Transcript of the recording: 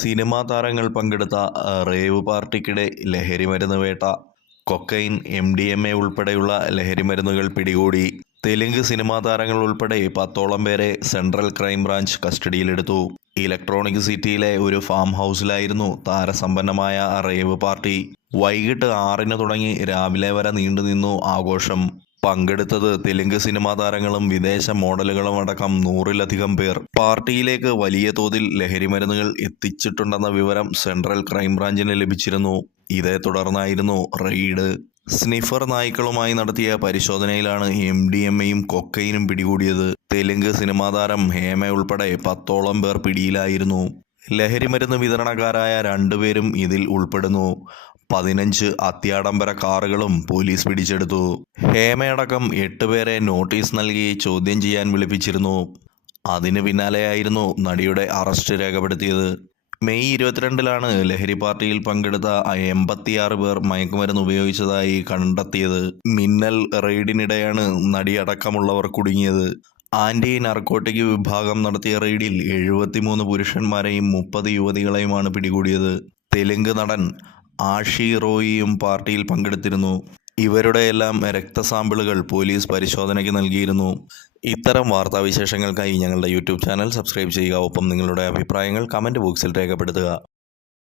Cinema താരങ്ങൾ പങ്കെടുത്ത റേവ് പാർട്ടിക്കിടെ ലഹരിമരുന്ന് വേട്ട cocaine M D M A ഉൾപ്പെടെയുള്ള ലഹരിമരുന്നുകൾ പിടികൂടി. തെലുങ്ക് സിനിമാ താരങ്ങൾ ഉൾപ്പെടെ പത്തോളം പേരെ സെൻട്രൽ ക്രൈംബ്രാഞ്ച് കസ്റ്റഡിയിലെടുത്തു. ഇലക്ട്രോണിക് സിറ്റിയിലെ ഒരു ഫാം ഹൗസിലായിരുന്നു താരസമ്പന്നമായ റേവ് പാർട്ടി. വൈകിട്ട് ആറിന് തുടങ്ങി രാവിലെ വരെ നീണ്ടുനിന്നു ആഘോഷം. പങ്കെടുത്തത് തെലുങ്ക് സിനിമാ താരങ്ങളും വിദേശ മോഡലുകളും അടക്കം നൂറിലധികം പേർ. പാർട്ടിയിലേക്ക് വലിയ തോതിൽ ലഹരിമരുന്നുകൾ എത്തിച്ചിട്ടുണ്ടെന്ന വിവരം സെൻട്രൽ ക്രൈംബ്രാഞ്ചിന് ലഭിച്ചിരുന്നു. ഇതേ തുടർന്നായിരുന്നു റെയ്ഡ്. സ്നിഫർ നായ്ക്കളുമായി നടത്തിയ പരിശോധനയിലാണ് എം ഡി എം എയും കൊക്കൈനും പിടികൂടിയത്. തെലുങ്ക് സിനിമാ താരം ഹേമ ഉൾപ്പെടെ പത്തോളം പേർ പിടിയിലായിരുന്നു. ലഹരിമരുന്ന് വിതരണക്കാരായ രണ്ടുപേരും ഇതിൽ ഉൾപ്പെടുന്നു. പതിനഞ്ച് അത്യാഡംബര കാറുകളും പോലീസ് പിടിച്ചെടുത്തു. ഹേമയടക്കം എട്ടുപേരെ നോട്ടീസ് നൽകി ചോദ്യം ചെയ്യാൻ വിളിപ്പിച്ചിരുന്നു. അതിന് പിന്നാലെയായിരുന്നു നടിയുടെ അറസ്റ്റ് രേഖപ്പെടുത്തിയത്. മെയ് ഇരുപത്തിരണ്ടിലാണ് ലഹരി പാർട്ടിയിൽ പങ്കെടുത്ത എൺപത്തിയാറ് പേർ മയക്കുമരുന്ന് ഉപയോഗിച്ചതായി കണ്ടെത്തിയത്. മിന്നൽ റെയ്ഡിനിടെയാണ് നടിയടക്കമുള്ളവർ കുടുങ്ങിയത്. ആന്റി നർക്കോട്ടിക് വിഭാഗം നടത്തിയ റെയ്ഡിൽ എഴുപത്തിമൂന്ന് പുരുഷന്മാരെയും മുപ്പത് യുവതികളെയുമാണ് പിടികൂടിയത്. തെലുങ്ക് നടൻ ആഷി റോയിയും പാർട്ടിയിൽ പങ്കെടുത്തിരുന്നു. ഇവരുടെയെല്ലാം രക്തസാമ്പിളുകൾ പോലീസ് പരിശോധനയ്ക്ക് നൽകിയിരുന്നു. ഇത്തരം വാർത്താവിശേഷങ്ങൾക്കായി ഞങ്ങളുടെ യൂട്യൂബ് ചാനൽ സബ്സ്ക്രൈബ് ചെയ്യുക. ഒപ്പം നിങ്ങളുടെ അഭിപ്രായങ്ങൾ കമന്റ് ബോക്സിൽ രേഖപ്പെടുത്തുക.